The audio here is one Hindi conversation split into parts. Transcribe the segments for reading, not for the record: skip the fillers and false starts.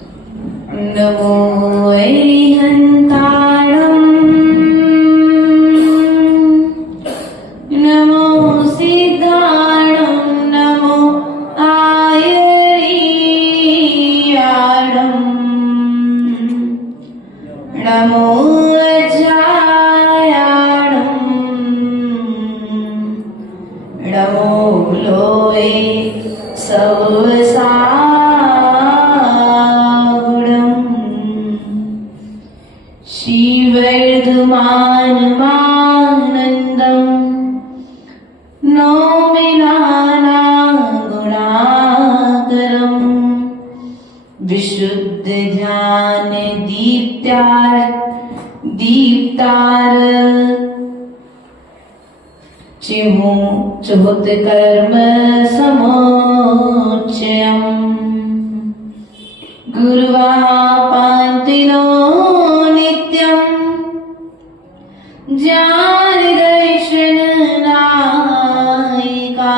नमो ऐहन्ताणम् नमो सिद्धाणम् नमो आयरीयाणम् नमो अजायाणम् नमो लोये श्रीवर्धमानमानन्दम् नौमि नानागुणाकरम् विशुद्ध ध्यान दीप्तार चुहुत कर्म समोच्चयम् गुरुवापान्तिनो नित्यम् ज्ञान दर्शन नायिका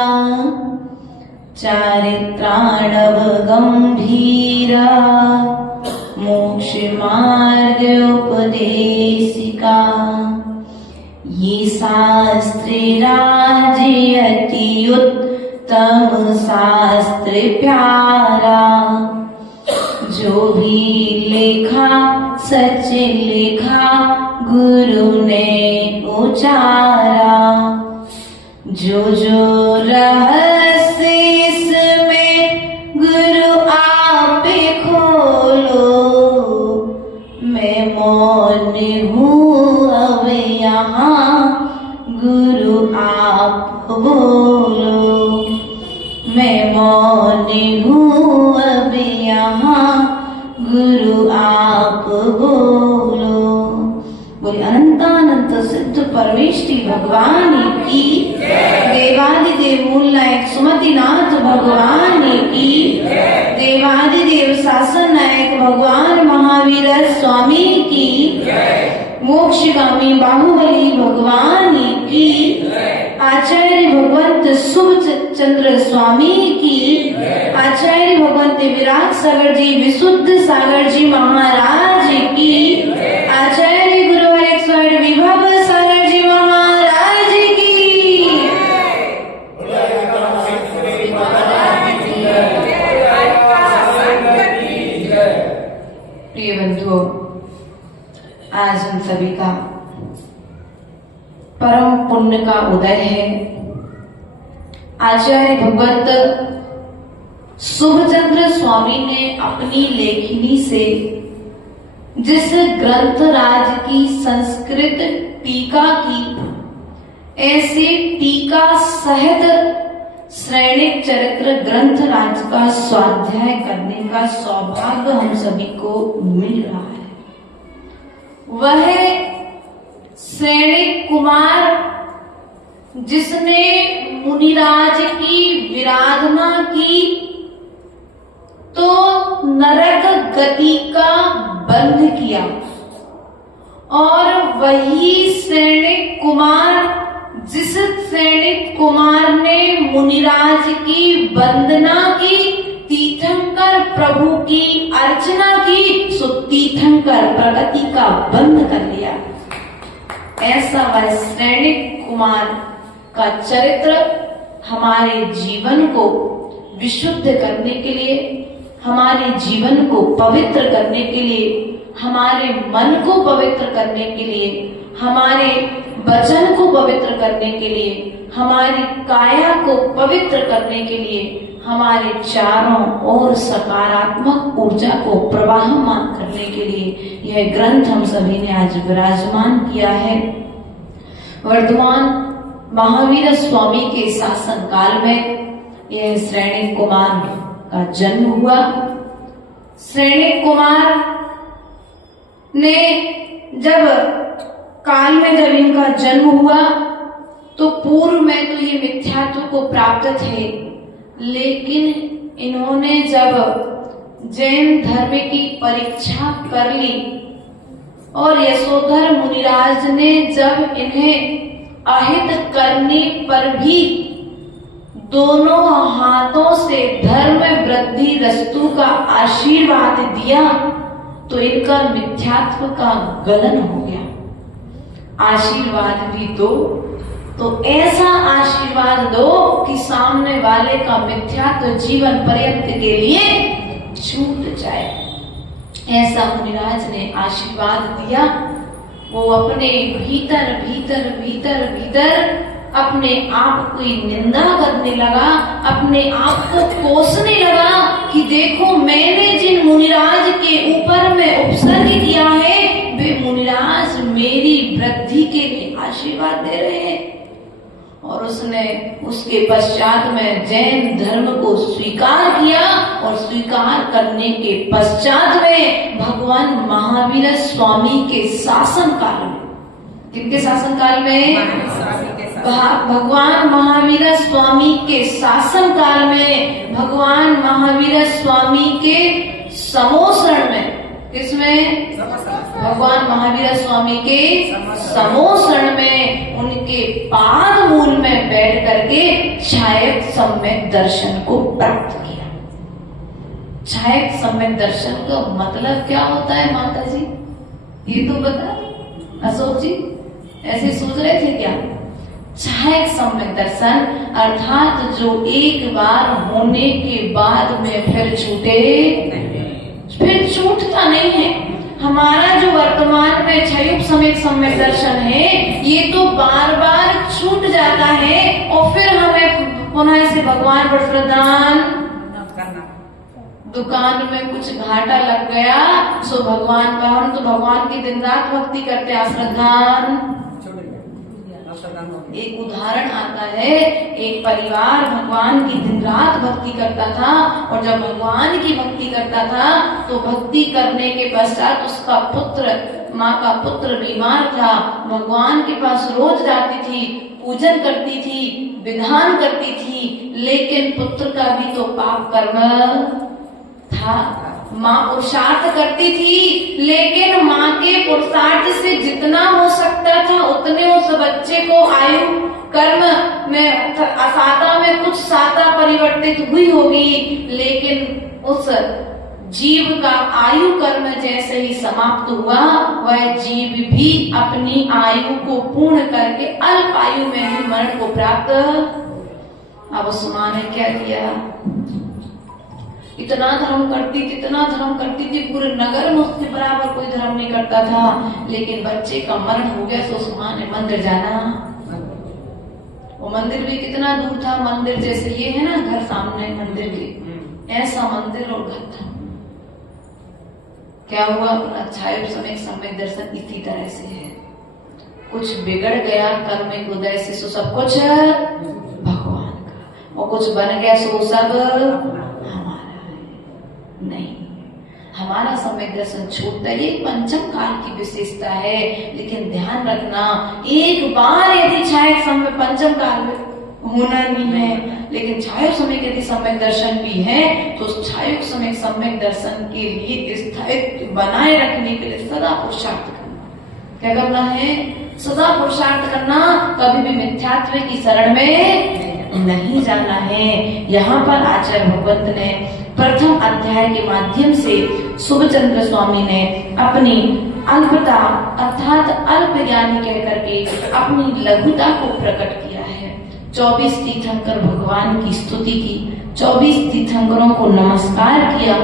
चारित्राणव गंभीरा मोक्ष मार्ग उपदेशिका ये शास्त्र राज्य अति उत्तम शास्त्र प्यारा जो भी लिखा सच लिखा गुरु ने उचारा जो जो रहस्य इसमें गुरु आप खोलो मैं मौन हूँ अब यहाँ गुरु आप बोलो मैं मौन हूँ अब यहाँ गुरु आप बोलो। बोले अनंतानंत सिद्ध परमेष्टि भगवान की देवादिदेव मूल नायक सुमतिनाथ भगवान की देवादिदेव शासन नायक भगवान महावीर स्वामी की मोक्षगामी बाहुबली भगवान की आचार्य भगवंत शुभ चंद्र स्वामी की आचार्य भगवंत विराट सागर जी विशुद्ध सागर जी महाराज की आचार्य गुरु हरेश्वर विभव सागर जी महाराज की। प्रिय बंधुओं, आज हम सभी का परम पुण्य का उदय है। आचार्य भगवत शुभचंद्र स्वामी ने अपनी लेखनी से जिस ग्रंथ राज की संस्कृत टीका की, ऐसे टीका सहित श्रेणिक चरित्र ग्रंथ राज का स्वाध्याय करने का सौभाग्य हम सभी को मिल रहा है। वह श्रेणिक कुमार जिसने मुनिराज की विराधना की तो नरक गति का बंध किया, और वही श्रेणिक कुमार जिस श्रेणिक कुमार ने मुनिराज की वंदना की, तीर्थंकर प्रभु की अर्चना की, सो तीर्थंकर प्रगति का बंध कर लिया। ऐसा वह श्रेणिक कुमार का चरित्र हमारे जीवन को विशुद्ध करने के लिए, हमारे जीवन को पवित्र करने के लिए, हमारे मन को पवित्र करने के लिए, हमारे वचन को पवित्र करने के लिए, हमारी काया को पवित्र करने के लिए, हमारे चारों ओर सकारात्मक ऊर्जा को प्रवाहमान करने के लिए यह ग्रंथ हम सभी ने आज विराजमान किया है। वर्तमान महावीर स्वामी के शासन काल में यह श्रेणिक कुमार का जन्म हुआ। श्रेणिक कुमार ने जब काल में जब इनका जन्म हुआ तो पूर्व में तो ये मिथ्यात्व को प्राप्त थे, लेकिन इन्होंने जब जैन धर्म की परीक्षा कर ली और यशोधर मुनिराज ने जब इन्हें अहित करने पर भी दोनों हाथों से धर्म वृद्धि रस्तु का आशीर्वाद दिया तो इनका मिथ्यात्व का गलन हो गया। आशीर्वाद भी दो तो ऐसा आशीर्वाद दो कि सामने वाले का मिथ्यात्व जीवन पर्यंत के लिए छूट जाए। ऐसा मुनिराज ने आशीर्वाद दिया। वो अपने भीतर भीतर भीतर भीतर अपने आप की निंदा करने लगा, अपने आप को कोसने लगा कि देखो मैंने जिन मुनिराज के ऊपर में उपसर्ग किया है वे मुनिराज मेरी वृद्धि के लिए आशीर्वाद दे रहे हैं। और उसने उसके पश्चात में जैन धर्म को स्वीकार किया और स्वीकार करने के पश्चात में भगवान महावीर स्वामी के शासन काल में, किनके शासन काल में? भगवान महावीर स्वामी के शासन काल में, भगवान महावीर स्वामी के समोसरण में, किसमें? भगवान महावीर स्वामी के समोसरण में उनके पाद मूल में बैठ करके छायक सम्यक दर्शन को प्राप्त किया। छायक सम्यक दर्शन का मतलब क्या होता है माता जी? ये तो बता अशोक जी, ऐसे सोच रहे थे क्या? छायक सम्यक दर्शन अर्थात जो एक बार होने के बाद में फिर छूटे, फिर छूटता नहीं है। हमारा जो वर्तमान में क्षयुग सम्यक सम्यक दर्शन है ये तो बार बार छूट जाता है और फिर हमें पुनः से भगवान पर प्रदान। दुकान में कुछ घाटा लग गया सो भगवान का, हम तो भगवान की दिन रात भक्ति करते हैं, श्रद्धान। एक उदाहरण आता है, एक परिवार भगवान की दिन रात भक्ति करता था और जब भगवान की भक्ति करता था तो भक्ति करने के पश्चात उसका पुत्र, माँ का पुत्र बीमार था। भगवान के पास रोज जाती थी, पूजन करती थी, विधान करती थी, लेकिन पुत्र का भी तो पाप कर्म था। माँ पुरुषार्थ करती थी लेकिन माँ के पुरुषार्थ से जितना हो सकता था उतने उस बच्चे को आयु कर्म में साता में कुछ साता परिवर्तित हुई होगी, लेकिन उस जीव का आयु कर्म जैसे ही समाप्त हुआ वह जीव भी अपनी आयु को पूर्ण करके अल्प आयु में ही मरण को प्राप्त। अब उस माँ ने क्या किया? इतना धर्म करती थी, इतना धर्म करती थी, पूरे नगर में उसके बराबर कोई धर्म नहीं करता था, लेकिन बच्चे का मरण हो गया तो उस माँ ने मंदिर जाना। वो मंदिर भी कितना दूर था, मंदिर जैसे ये है ना घर सामने मंदिर के, ऐसा मंदिर और घर था। क्या हुआ? छायक सम्यक सम्यक दर्शन इसी तरह से है। कुछ बिगड़ गया कर्मिक उदय से सो सब कुछ भगवान का, और कुछ बन गया सो सब नहीं। हमारा सम्यक दर्शन छूटता है, ये पंचम काल की विशेषता है। लेकिन ध्यान रखना, एक बार यदि छायक समय पंचम काल में होना नहीं है, लेकिन छायक समय यदि सम्यक दर्शन भी है तो छायक समय सम्यक दर्शन के लिए स्थायित्व बनाए रखने के लिए सदा पुरुषार्थ करना। क्या करना है? सदा पुरुषार्थ करना, कभी भी मिथ्यात्व की शरण में नहीं जाना है। यहाँ पर आचार्य भगवंत ने प्रथम अध्याय के माध्यम से शुभचंद्र स्वामी ने अपनी अल्पता अर्थात अल्प ज्ञानी कह करके अपनी लघुता को प्रकट किया है। 24 तीर्थंकर भगवान की स्तुति की, 24 तीर्थंकरों को नमस्कार किया,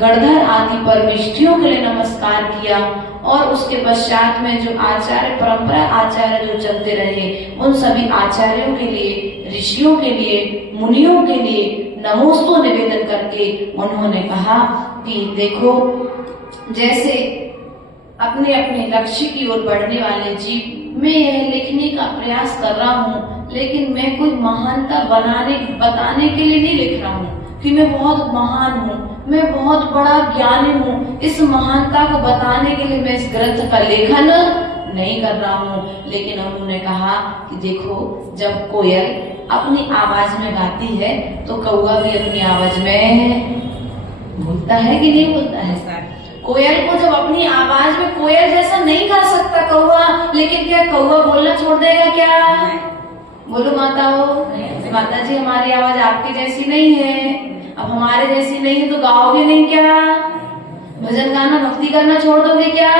गणधर आदि परमेष्ठियों के लिए नमस्कार किया, और उसके पश्चात में जो आचार्य परंपरा आचार्य जो चलते रहे उन सभी आचार्यों के लिए, ऋषियों के लिए, मुनियों के लिए नमोस्तु निवेदन करके उन्होंने कहा कि देखो, जैसे अपने अपने लक्ष्य की ओर बढ़ने वाले जीव, मैं यह लिखने का प्रयास कर रहा हूँ, लेकिन मैं कोई महानता बताने के लिए नहीं लिख रहा हूँ कि मैं बहुत महान हूँ, मैं बहुत बड़ा ज्ञानी हूँ। इस महानता को बताने के लिए मैं इस ग्रंथ का लेखन नहीं कर रहा हूँ। लेकिन उन्होंने कहा कि देखो, जब कोयल अपनी आवाज में गाती है तो कौवा भी अपनी आवाज में बोलता है कि नहीं बोलता है? कोयल को जब अपनी आवाज में, कोयल जैसा नहीं गा सकता कौवा, लेकिन क्या कौवा बोलना छोड़ देगा क्या? बोलो माताओ, माता जी हमारी आवाज आपकी जैसी नहीं है, अब हमारे जैसी नहीं है तो गाओगे नहीं क्या? भजन गाना भक्ति करना छोड़ दोगे क्या?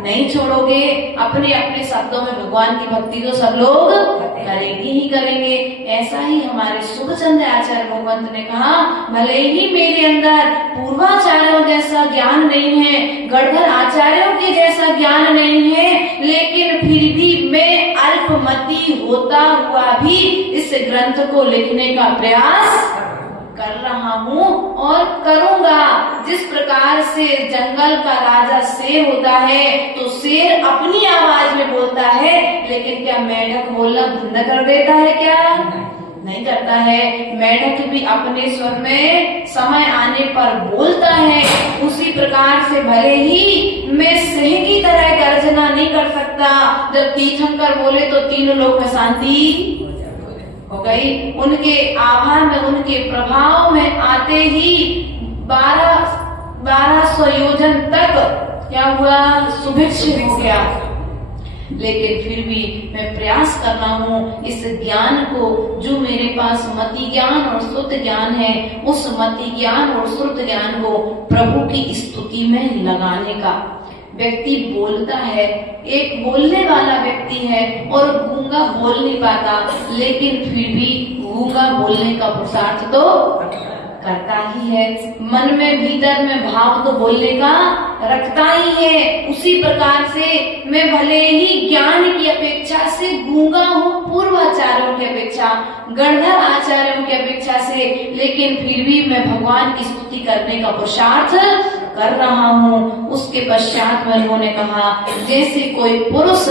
नहीं छोड़ोगे। अपने अपने शब्दों में भगवान की भक्ति तो सब लोग करेंगे ही करेंगे। ऐसा ही हमारे शुभचंद्र आचार्य भगवंत ने कहा, भले ही मेरे अंदर पूर्वाचार्यों जैसा ज्ञान नहीं है, गणधर आचार्यों के जैसा ज्ञान नहीं है, लेकिन फिर भी मैं अल्पमति होता हुआ भी इस ग्रंथ को लिखने का प्रयास कर रहा हूँ और करूंगा। जिस प्रकार से जंगल का राजा शेर होता है तो शेर अपनी आवाज में बोलता है, लेकिन क्या मेढक बोलना बंद कर देता है क्या? नहीं करता है। मेढक भी अपने स्वर में समय आने पर बोलता है। उसी प्रकार से भले ही मैं सिंह की तरह गर्जना नहीं कर सकता, जब तीर्थंकर बोले तो तीनों लोक में शांति हो गई। उनके आभा में, उनके प्रभाव में आते ही 1200 योजन तक क्या हुआ? सुभिक्ष हो गया। लेकिन फिर भी मैं प्रयास कर रहा हूँ इस ज्ञान को, जो मेरे पास मति ज्ञान और श्रुत ज्ञान है, उस मति ज्ञान और श्रुत ज्ञान को प्रभु की स्तुति में लगाने का। व्यक्ति बोलता है, एक बोलने वाला व्यक्ति है और गूंगा बोल नहीं पाता, लेकिन फिर भी गूंगा बोलने का पुरुषार्थ तो करता ही है। मन में भीतर में भाव तो बोलने का रखता ही है। उसी प्रकार से मैं भले ही ज्ञान की अपेक्षा से गूंगा हूँ, पूर्वाचार्यों की अपेक्षा, गणधर आचार्यों की अपेक्षा से, लेकिन फिर भी मैं भगवान की स्तुति करने का पुरुषार्थ कर रहा हूँ। उसके पश्चात में उन्होंने कहा, जैसे कोई पुरुष,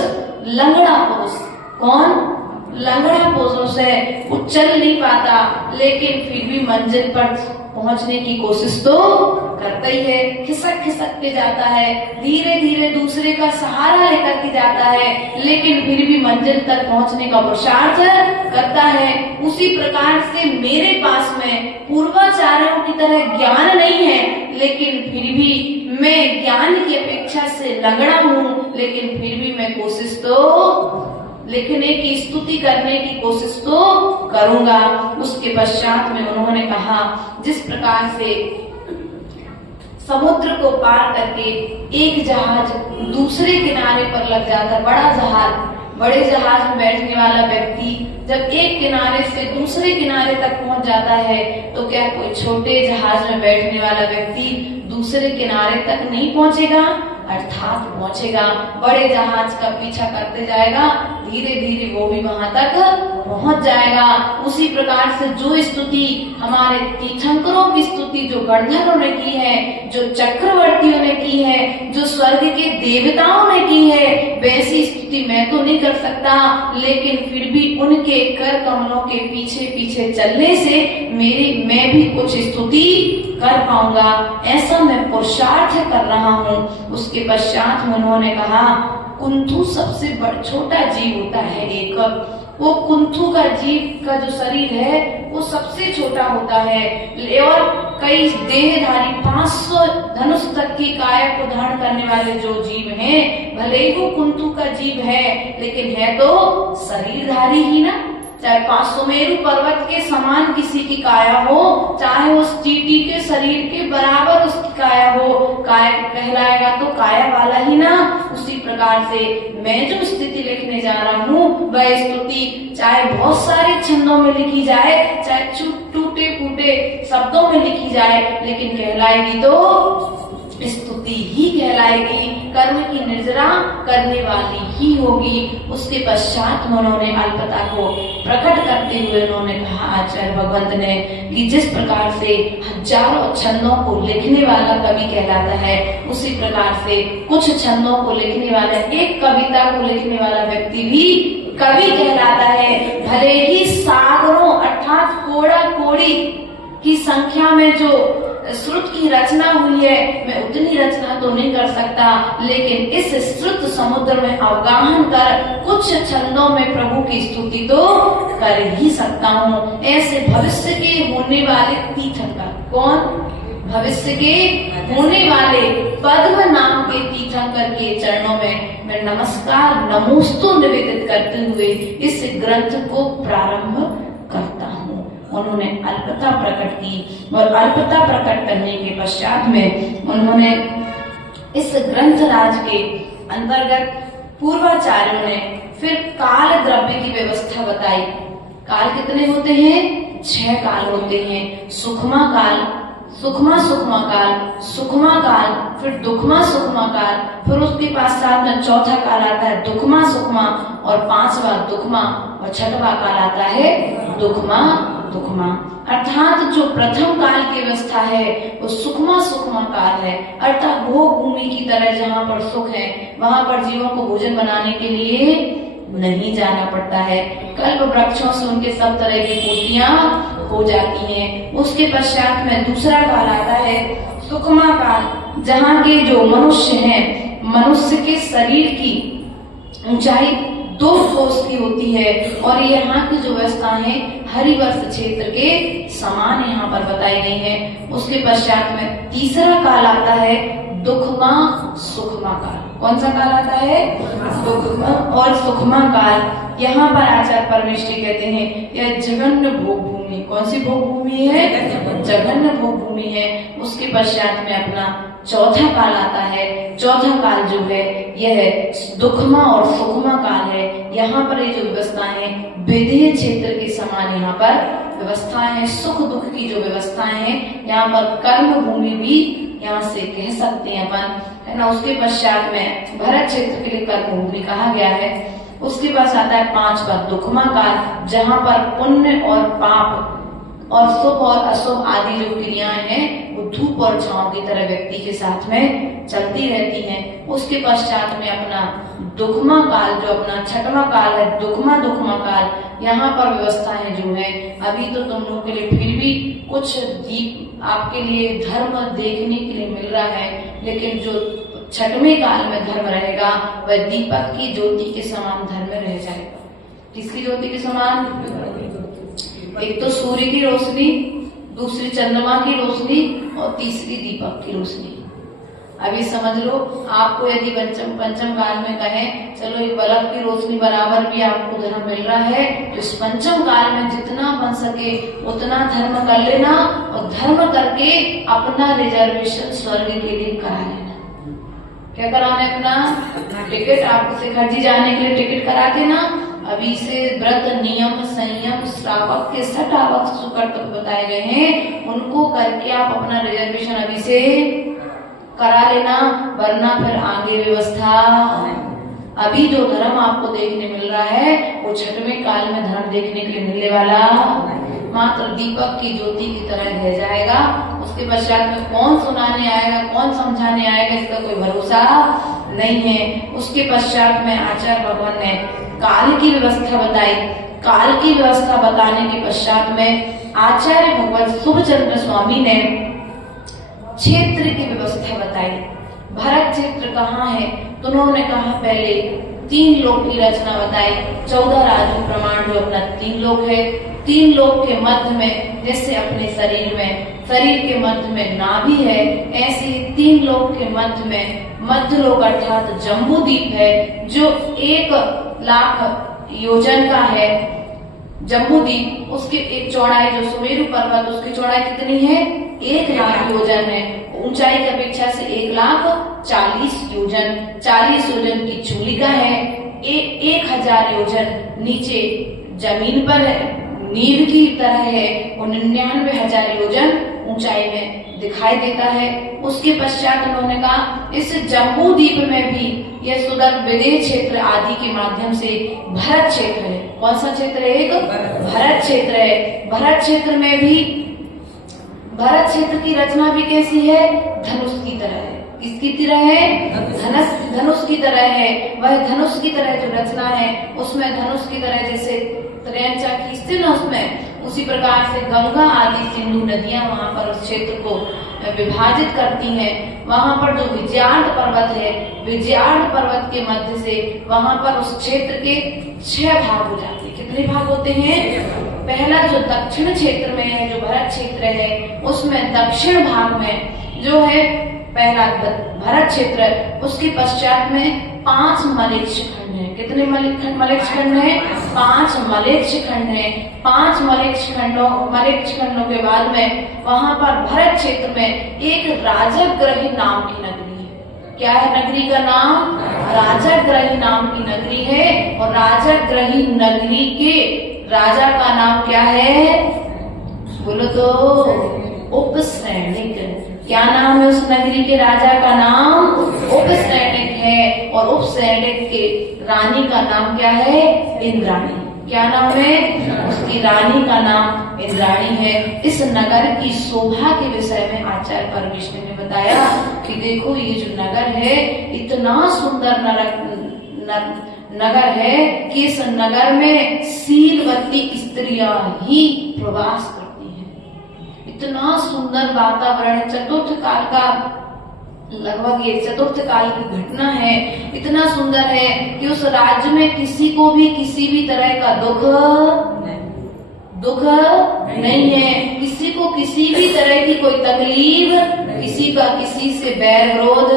लंगड़ा पुरुष, कौन? लंगड़ा पुरुष है, वो चल नहीं पाता, लेकिन फिर भी मंजिल पर पहुंचने की कोशिश तो करता ही है। खिसक खिसक के जाता है, धीरे धीरे दूसरे का सहारा लेकर के जाता है, लेकिन फिर भी मंजिल तक पहुंचने का पुरुषार्थ करता है। उसी प्रकार से मेरे पास में पूर्वाचार्यों की तरह ज्ञान नहीं है, लेकिन फिर भी मैं ज्ञान की अपेक्षा से लंगड़ा हूँ, लेकिन फिर भी मैं कोशिश तो लिखने की, स्तुति करने की कोशिश तो करूंगा। उसके पश्चात में उन्होंने कहा, जिस प्रकार से समुद्र को पार करके एक जहाज दूसरे किनारे पर लग जाता, बड़ा जहाज, बड़े जहाज में बैठने वाला व्यक्ति जब एक किनारे से दूसरे किनारे तक पहुंच जाता है, तो क्या कोई छोटे जहाज में बैठने वाला व्यक्ति दूसरे किनारे तक नहीं पहुंचेगा? अर्थात पहुंचेगा। बड़े जहाज का पीछा करते जाएगा, धीरे धीरे वो भी वहां तक पहुंच जाएगा। उसी प्रकार से जो स्तुति हमारे तीर्थंकरों की स्तुति, जो गणधरों ने की है, जो चक्रवर्तियों ने की है, जो स्वर्ग के देवताओं ने की है, वैसी स्तुति मैं तो नहीं कर सकता, लेकिन फिर भी उनके कर कमलों के पीछे पीछे चलने से मैं भी कुछ स्तुति कर पाऊंगा, ऐसा मैं पुरुषार्थ कर रहा हूँ। उसके पश्चात में उन्होंने कहा, कुंथु सबसे छोटा जीव होता है एक, वो कुंथु का जीव का जो शरीर है वो सबसे छोटा होता है, और कई देहधारी 500 धनुष तक की काया को धारण करने वाले जो जीव हैं, भले ही वो कुंथु का जीव है, लेकिन है तो शरीरधारी ही ना। चाहे 500 मेरु पर्वत के समान किसी की काया हो, चाहे उस चींटी के शरीर के बराबर उसकी काया हो, काया कहलाएगा तो काया वाला ही ना। उसी प्रकार से मैं जो स्थिति लिखने जा रहा हूँ, वह स्तुति चाहे बहुत सारे छंदों में लिखी जाए, चाहे टूटे फूटे शब्दों में लिखी जाए, लेकिन कहलाएगी तो स्तुति ही कहलाएगी, कर्म की निर्जरा करने वाली ही होगी। उसके पश्चात उन्होंने अल्पता को प्रकट करते हुए उन्होंने कहा, आचार्य भगवंत ने, कि जिस प्रकार से हजारों छंदों को लिखने वाला कवि कहलाता है, उसी प्रकार से कुछ छंदों को लिखने वाला, एक कविता को लिखने वाला व्यक्ति भी कवि कहलाता है। भले ही सागरों अर्थात कोड़ा कोड़ी की संख्या में जो श्रुत की रचना हुई है, मैं उतनी रचना तो नहीं कर सकता, लेकिन इस श्रुत समुद्र में अवगाहन कर कुछ छंदों में प्रभु की स्तुति तो कर ही सकता हूँ। ऐसे भविष्य के होने वाले तीर्थंकर, कौन? भविष्य के होने वाले पद्म नाम के तीर्थंकर के चरणों में मैं नमस्कार नमोस्तु निवेदित करते हुए इस ग्रंथ को प्रारंभ करता हूँ। उन्होंने अल्पता प्रकट की और अल्पता प्रकट करने के पश्चात में उन्होंने इस ग्रंथराज के अंतर्गत पूर्वाचार्यों ने फिर काल द्रव्य की व्यवस्था बताई। काल कितने होते हैं? 6 काल होते हैं। सुखमा काल, सुखमा सुखमा काल, सुखमा काल, फिर दुखमा सुखमा काल, फिर उसके पास साथ में चौथा काल आता है दुखमा सुखमा और 5वां दुखमा और 6वां काल आता है दुखमा दुखमा। अर्थात जो प्रथम काल की व्यवस्था है वो सुखमा सुखमा काल है, अर्थात भोग भूमि की तरह जहाँ पर सुख है वहां पर जीवों को भोजन बनाने के लिए नहीं जाना पड़ता है। कल्प वृक्षों से उनके सब तरह की पूर्तियां हो जाती हैं। उसके पश्चात में दूसरा काल आता है सुखमा काल, जहाँ के जो मनुष्य हैं, मनुष्य के शरीर की ऊंचाई 2 कोस की होती है और यहाँ की जो व्यवस्था है हरिवर्ष क्षेत्र के समान यहाँ पर बताई गई है। उसके पश्चात में तीसरा काल आता है दुखमा सुखमा काल। कौन सा काल आता है? दुखमा और सुखमा काल। यहाँ पर आचार्य परमेष्ठी कहते हैं यह जघन्य भोग भूमि। कौन सी भोग भूमि है? जघन्य भोग भूमि है। उसके पश्चात में अपना चौथा काल आता है। चौथा काल जो है यह दुखमा और सुखमा काल है। यहाँ पर ये जो व्यवस्था है विदेह क्षेत्र के समान यहाँ पर व्यवस्थाएं हैं। सुख दुख की जो व्यवस्थाएं हैं यहाँ पर कर्म भूमि भी यहाँ से कह सकते हैं अपन, है ना। उसके पश्चात में भरत क्षेत्र के लिए कर्म भूमि कहा गया है। उसके पास आता है 5वां दुखमा काल, जहाँ पर पुण्य और पाप और शुभ और अशुभ आदि जो क्रियाएं हैं वो धूप और छांव की तरह व्यक्ति के साथ में चलती रहती हैं। उसके पश्चात में अपना दुखमा काल जो अपना 6वां काल है दुखमा दुखमा काल, यहाँ पर व्यवस्थाएं जो है अभी तो तुम लोगों के लिए फिर भी कुछ दीप आपके लिए धर्म देखने के लिए मिल रहा है, लेकिन जो 6वें काल में धर्म रहेगा वह दीपक की ज्योति के समान धर्म रह जाएगा। किसकी ज्योति के समान? एक तो सूर्य की रोशनी, दूसरी चंद्रमा की रोशनी और तीसरी दीपक की रोशनी। अभी समझ लो, आपको यदि पंचम काल में कहें चलो एक बल्ब की रोशनी बराबर भी आपको धर्म मिल रहा है तो इस पंचम काल में जितना बन सके उतना धर्म कर लेना और धर्म करके अपना रिजर्वेशन स्वर्ग के लिए करा लेना। क्या कराना है? अपना टिकट, आपको शिखर जी जाने के लिए टिकट करा के ना अभी से व्रत नियम संयम श्रावक के 6 आवक सुकर्तव्य बताए गए हैं, उनको करके आप अपना रिजर्वेशन अभी से करा लेना, वरना फिर आगे व्यवस्था। अभी जो धर्म आपको देखने मिल रहा है वो 6वें काल में धर्म देखने के लिए मिलने वाला मात्र दीपक की ज्योति की तरह रह जाएगा। उसके पश्चात में कौन सुनाने आएगा, कौन समझाने आएगा, इसका कोई भरोसा नहीं है। उसके पश्चात में आचार्य भगवान ने काल की व्यवस्था बताई। काल की व्यवस्था बताने के पश्चात में आचार्य भगवान शुभचंद्र स्वामी ने क्षेत्र की व्यवस्था बताई। भरत क्षेत्र कहाँ है? तो उन्होंने कहा पहले 3 लोक की रचना बताई। 14 राजू प्रमाण जो अपना 3 लोक है, 3 लोक के मध्य में जैसे अपने शरीर के मध्य में नाभि है, ऐसे 3 लोक के मध्य में मध्य लोक अर्थात जम्बू द्वीप है जो 1 लाख योजन का है। जम्बू द्वीप, उसकी एक चौड़ाई जो सुमेरु पर्वत उसकी चौड़ाई कितनी है? 1 लाख योजन है। ऊंचाई की अपेक्षा से 1,40,000 योजन, 40 योजन की चूलिका है। 1000 योजन नीचे जमीन पर नींव की तरह है और 99,000 योजन ऊंचाई में दिखाई देता है। उसके पश्चात उन्होंने कहा इस जम्बू द्वीप में भी यह सुदर्भ विदेह क्षेत्र आदि के माध्यम से भरत क्षेत्र है। कौन सा क्षेत्र है? एक भरत क्षेत्र है। भरत क्षेत्र में भी भरत क्षेत्र की रचना भी कैसी है? धनुष की तरह है। किसकी तरह है? धनुष की तरह है। वह धनुष की तरह जो रचना है उसमें धनुष की तरह जैसे त्रियंचा खींचते ना उसमें, उसी प्रकार से गंगा आदि सिंधु नदियां वहां पर उस क्षेत्र को विभाजित करती हैं। वहां पर जो विजयार्ड पर्वत है, विजयार्ड पर्वत के मध्य से वहां पर उस क्षेत्र के 6 भाग हो जाते हैं। कितने भाग होते हैं? पहला जो दक्षिण क्षेत्र में है, जो भरत क्षेत्र है, उसमें दक्षिण भाग में जो है पहला भरत क्षेत्र, उसके पश्चात में 5 मलेच्छ खंड है। कितने मलेच्छ खंड है? 5 मलेच्छ खंड है। 5 मलेच्छ खंडों के बाद में वहां पर भरत क्षेत्र में एक राजगृही नाम की नगरी है। क्या है नगरी का नाम? राजगृही नाम की नगरी है। और राजगृही नगरी के राजा का नाम क्या है? बोलो तो। उपसैनिक। क्या नाम है उस नगरी के राजा का नाम? उपसैनिक है। और उपसैनिक के रानी का नाम क्या है? इंद्राणी। क्या नाम है? उसकी रानी का नाम इंद्राणी है। इस नगर की शोभा के विषय में आचार्य परमेश्वर ने बताया कि देखो ये जो नगर है इतना सुंदर नगर है कि इस नगर में शीलवती स्त्रियां ही प्रवास करती हैं। इतना सुंदर वातावरण, चतुर्थ काल का, लगभग ये चतुर्थ काल की घटना है। इतना सुंदर है कि उस राज्य में किसी को भी किसी भी तरह का दुख नहीं है। किसी को किसी भी तरह की कोई तकलीफ, किसी का किसी से बैर विरोध।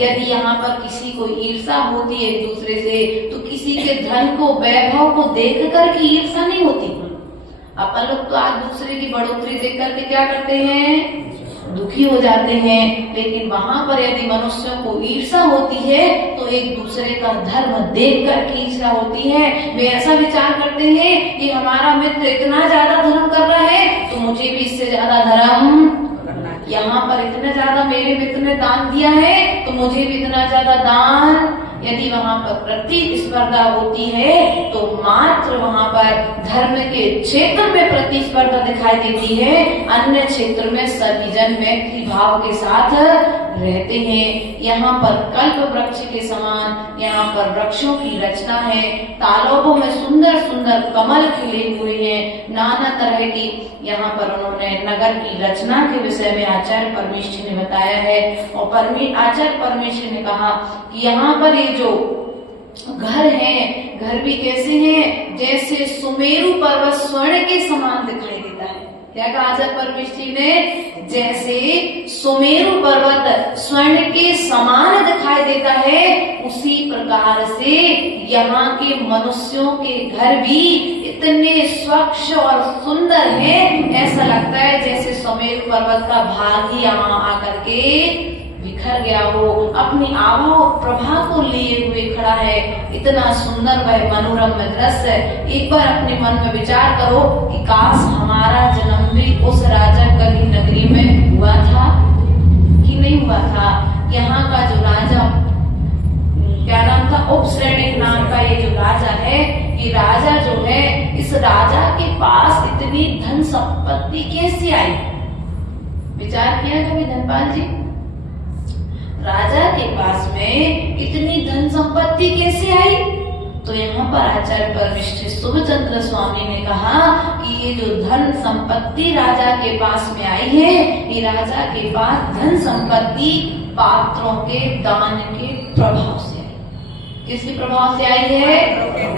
यदि यहाँ पर किसी को ईर्षा होती है एक दूसरे से, तो किसी के धन को, वैभव को देख कर के ईर्षा नहीं होती। अपन लोग तो आज दूसरे की बढ़ोतरी देख करके क्या करते हैं? दुखी हो जाते हैं। लेकिन वहां पर यदि मनुष्यों को ईर्षा होती है तो एक दूसरे का धर्म देख कर के ईर्षा होती है। वे ऐसा विचार करते हैं कि हमारा मित्र इतना ज्यादा धर्म कर रहा है तो मुझे भी इससे ज्यादा धर्म, यहाँ पर इतना ज्यादा मेरे मित्र ने दान दिया है तो मुझे भी इतना ज्यादा दान। यदि वहां पर प्रतिस्पर्धा होती है तो मात्र वहां पर धर्म के क्षेत्र में प्रतिस्पर्धा दिखाई देती है। अन्य क्षेत्र में सभी जन मैत्री भाव के साथ रहते हैं। यहाँ पर कल्प वृक्ष के समान यहाँ पर वृक्षों की रचना है। तालाबों में सुंदर सुंदर कमल खिले हुए हैं। नाना तरह की यहाँ पर उन्होंने नगर की रचना के विषय में आचार्य परमेश्वर ने बताया है। और आचार्य परमेश्वर ने कहा कि यहाँ पर ये जो घर है, घर भी कैसे हैं? जैसे सुमेरु पर्वत स्वर्ण के समान दिखाई देता है। क्या कहा आचार्य परमेश्वर ने? जैसे सुमेरु पर्वत स्वर्ण के समान दिखाई देता है, उसी प्रकार से यहाँ के मनुष्यों के घर भी इतने स्वच्छ और सुंदर हैं। ऐसा लगता है जैसे सुमेरु पर्वत का भाग ही यहाँ आकर के बिखर गया हो, अपनी आभा और प्रभा को लिए हुए खड़ा है। इतना सुंदर वह मनोरम दृश्य। एक बार अपने मन में विचार करो कि काश हमारा जन्म भी उस राजगृही नगरी में हुआ था कि नहीं हुआ था। यहाँ का जो राजा, क्या नाम था? उपसैनिक नाम का ये जो राजा है, ये राजा जो है, इस राजा के पास इतनी धन संपत्ति कैसे आई? विचार किया कभी धनपाल जी? राजा के पास में इतनी धन संपत्ति कैसे आई? तो यहाँ पर आचार्य परमेश्वर शुभचंद्र स्वामी ने कहा कि ये जो धन संपत्ति राजा के पास में आई है, ये राजा के पास धन संपत्ति पात्रों के दान के प्रभाव से आई। किसके प्रभाव से आई है?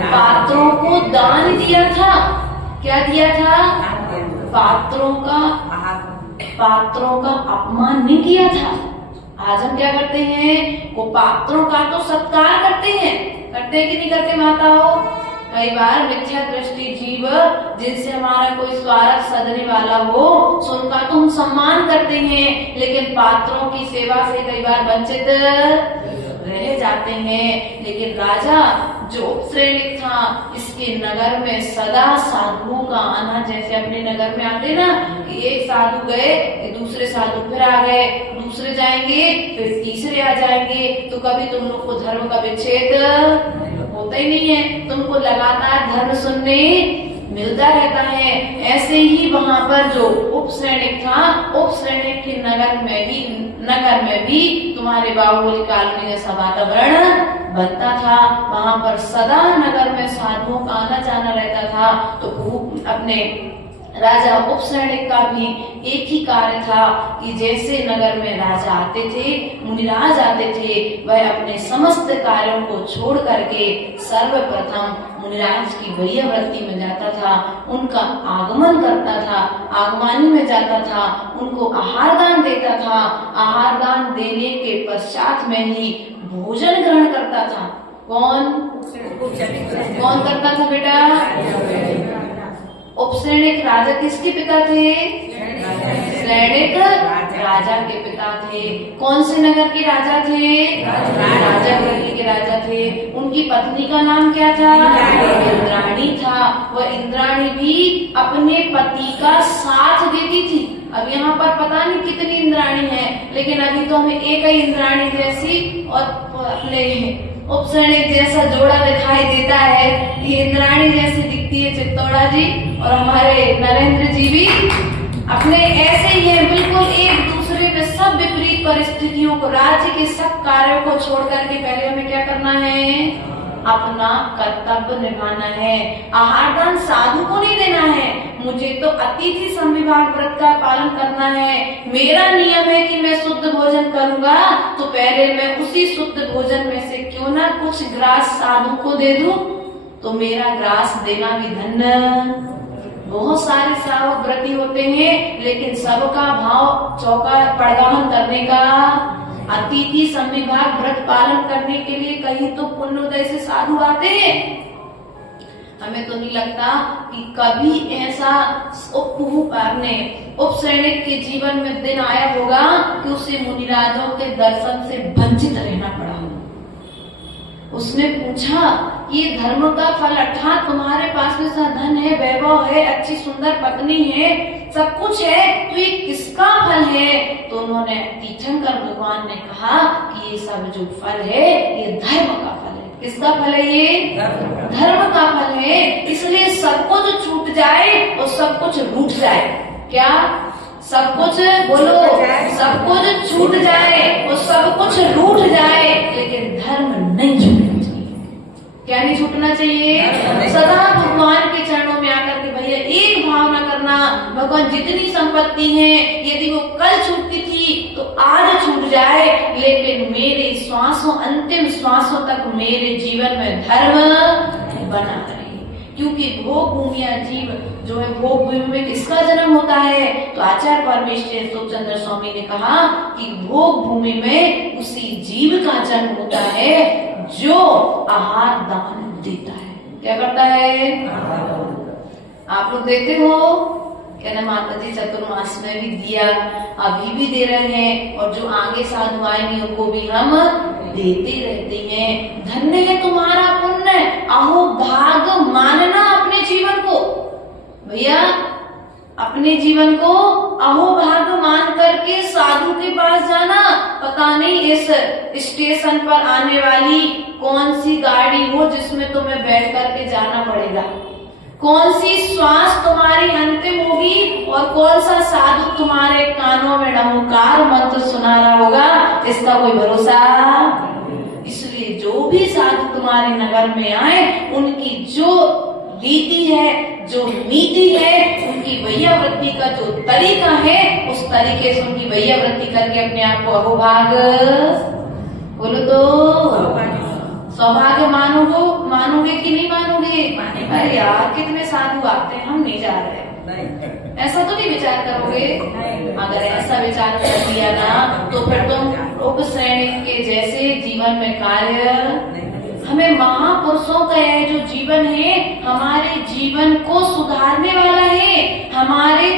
पात्रों को दान दिया था। क्या दिया था? पात्रों का अपमान नहीं किया था। आज हम क्या करते हैं? वो पात्रों का तो सत्कार करते हैं कि नहीं करते माताओं? कई बार मिथ्या दृष्टि जीव जिनसे हमारा कोई स्वार्थ सदने वाला हो, सो उनका तो हम सम्मान करते हैं, लेकिन पात्रों की सेवा से कई बार वंचित रह जाते हैं। लेकिन राजा जो उपसैनिक था, इसके नगर में सदा साधुओं का आना, जैसे अपने नगर में आते ना कि एक साधु गए, दूसरे साधु फिर आ गए, दूसरे जाएंगे, फिर तीसरे आ जाएंगे, तो कभी तुम लोग को धर्म का विच्छेद होता ही नहीं है। तुमको लगातार धर्म सुनने मिलता रहता है। ऐसे ही वहां पर जो उपसैनिक था, उपसैनिक के नगर में भी तुम्हारे बाहुबली काल में जैसा वातावरण बनता था। वहां पर सदा नगर में साधुओं का आना जाना रहता था। तो अपने राजा उपसैनिक का भी एक ही कार्य था कि जैसे नगर में राजा आते थे, मुनिराज आते थे, वह अपने समस्त कार्यों को छोड़ करके सर्वप्रथम मुनिराज की वैयावृत्ति में जाता था, उनका आगमन करता था, आगमनी में जाता था, उनको आहार दान देता था। आहार दान देने के पश्चात में ही भोजन ग्रहण करता था। कौन करता था बेटा? उपसैनिक राजा किसके पिता थे? सैनिक राजा के पिता थे। कौन से नगर के राजा थे? राजा के राजा थे। उनकी पत्नी का नाम क्या था? इंद्राणी था। वह इंद्राणी भी अपने पति का साथ देती थी। अब यहाँ पर पता नहीं कितनी इंद्राणी है, लेकिन अभी तो हमें एक ही इंद्राणी जैसी और अपने उपसैनिक जैसा जोड़ा दिखाई देता है। ये इंद्राणी जैसी दिखती है चित्तौड़ा जी, और हमारे नरेंद्र जी भी अपने ऐसे ही है, बिल्कुल एक दूसरे पे सब विपरीत परिस्थितियों को, राज्य के सब कार्यों को छोड़ करके पहले हमें क्या करना है? अपना कर्तव्य निभाना है। आहार दान साधु को नहीं देना है, मुझे तो अतिथि संविभाग व्रत का पालन करना है। मेरा नियम है कि मैं शुद्ध भोजन करूंगा, तो पहले मैं उसी शुद्ध भोजन में से क्यों ना कुछ ग्रास साधु को दे दूं, तो मेरा ग्रास देना भी धन्य। बहुत सारे श्रावक व्रती होते हैं, लेकिन सबका भाव चौका पड़गाहन करने का, अतिथि संविभाग व्रत पालन करने के लिए कहीं तो पुण्योदय से साधु आते हैं। हमें तो नहीं लगता कि कभी ऐसा उपसैनिक के जीवन में दिन आया होगा कि उसे मुनिराजों के दर्शन से वंचित रहना पड़ा हो। उसने पूछा, ये धर्म का फल अर्थात तुम्हारे पास में धन है, वैभव है, अच्छी सुंदर पत्नी है, सब कुछ है, तो ये किसका फल है? तो उन्होंने तीर्थंकर भगवान ने कहा कि ये सब जो फल है ये धर्म का फल है। किसका फल है? ये धर्म का फल है। इसलिए सब कुछ छूट जाए और सब कुछ रूठ जाए। क्या? सब कुछ बोलो, सब कुछ छूट जाए और सब कुछ रूठ जाए, लेकिन धर्म नहीं छूटना चाहिए। क्या नहीं छूटना चाहिए? सदा भगवान के चरणों में आकर के भैया एक भावना करना, भगवान जितनी संपत्ति है यदि वो कल छूटती थी तो आज छूट जाए, लेकिन मेरे श्वासों, अंतिम श्वासों तक मेरे जीवन में धर्म बना रहे। क्योंकि भोग भूमिया जीव जो है, भोग भूमि में किसका जन्म होता है? तो आचार्य परमेश्वर सुखचंद्र स्वामी ने कहा कि भोग भूमि में उसी जीव का जन्म होता है जो आहार दान देता है। क्या करता है? आप लोग देते हो क्या ना? माता जी चतुर्मास में भी दिया, अभी भी दे रहे हैं, और जो आगे साधु आएंगे उनको भी हम देते रहते हैं। धन्य है तुम्हारा पुण्य, अहो भाग मानना अपने जीवन को। भैया अपने जीवन को अहो भाग मान करके साधु के पास जाना। पता नहीं इस स्टेशन पर आने वाली कौन सी गाड़ी हो जिसमें तुम्हें बैठ करके जाना पड़ेगा, कौन सी श्वास तुम्हारी अंतिम होगी, और कौन सा साधु तुम्हारे कानों में नमोकार मंत्र सुना रहा होगा, इसका कोई भरोसा। इसलिए जो भी साधु तुम्हारे नगर में आए, उनकी जो रीति है, जो नीति है, उनकी वैयावृत्ति का जो तरीका है, उस तरीके से उनकी वैयावृत्ति करके अपने आप को अहोभाग बोलो तो सौभाग्य मानोगे कि नहीं मानोगे? अरे यार कितने साधु आते हैं, हम नहीं जा रहे, ऐसा तो नहीं विचार करोगे? अगर ऐसा विचार कर लिया ना, तो फिर तुम उपसैनिक के जैसे जीवन में कार्य। हमें महापुरुषों का यह जो जीवन है, हमारे जीवन को सुधारने वाला है। हमारे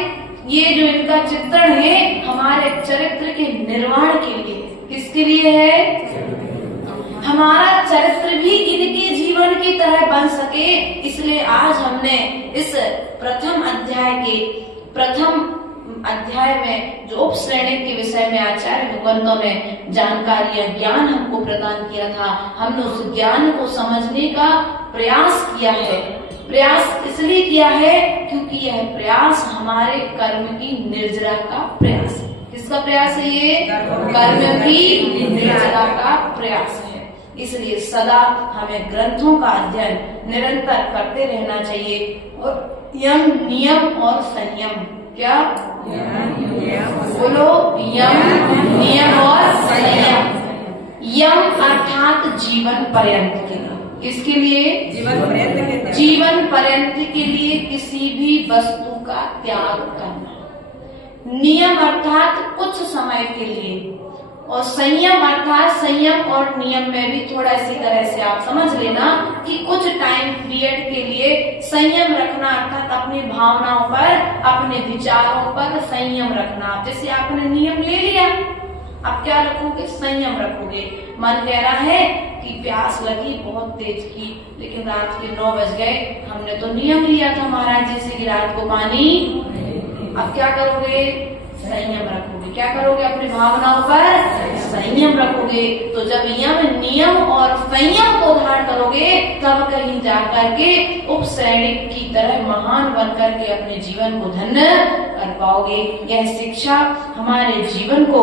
ये जो इनका चित्रण है, हमारे चरित्र के निर्माण के लिए। किसके लिए है? हमारा चरित्र भी इनके जीवन की तरह बन सके। इसलिए आज हमने इस प्रथम अध्याय में जो उपसैनिक के विषय में आचार्य भगवंतों ने जानकारियां, ज्ञान हमको प्रदान किया था, हमने उस ज्ञान को समझने का प्रयास किया है। प्रयास इसलिए किया है क्योंकि यह प्रयास हमारे कर्म की निर्जरा का प्रयास है। किसका प्रयास है? ये कर्म की निर्जरा का प्रयास है। इसलिए सदा हमें ग्रंथों का अध्ययन निरंतर करते रहना चाहिए, और यम, नियम और संयम। क्या बोलो? यम, नियम और संयम। यम अर्थात जीवन पर्यंत के लिए। किसके लिए? जीवन पर्यंत के लिए किसी भी वस्तु का त्याग करना। नियम अर्थात कुछ समय के लिए, और संयम अर्थात संयम और नियम में भी थोड़ा इसी तरह से आप समझ लेना कि कुछ टाइम पीरियड के लिए संयम रखना अर्थात अपनी भावनाओं पर, अपने विचारों पर संयम रखना। जैसे आपने नियम ले लिया, अब क्या रखोगे? संयम रखोगे। मन कह रहा है कि प्यास लगी बहुत तेज की, लेकिन रात के 9 बज गए, हमने तो नियम लिया था महाराज जी से कि रात को पानी, अब क्या करोगे? संयम रखोगे। क्या करोगे? अपनी भावनाओं पर संयम रखोगे। तो जब नियम और संयम को धारण करोगे तब कहीं जाकर के उप सैनिक की तरह महान बनकर के अपने जीवन को धन्य कर पाओगे। यह शिक्षा हमारे जीवन को